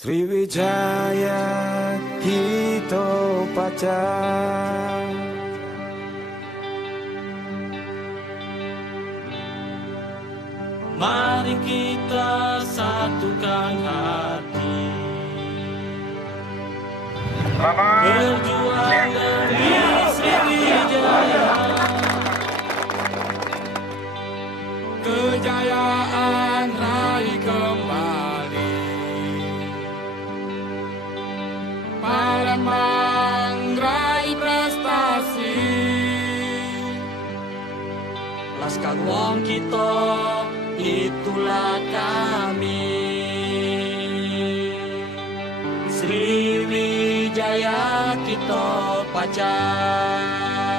Sriwijaya Hito Paca. Mari kita satukan hati, berjuang demi Sriwijaya. Kejayaan raih kembali, Palembang raih prestasi. Laskar wong kita, itulah kami. Sriwijaya kita pacar.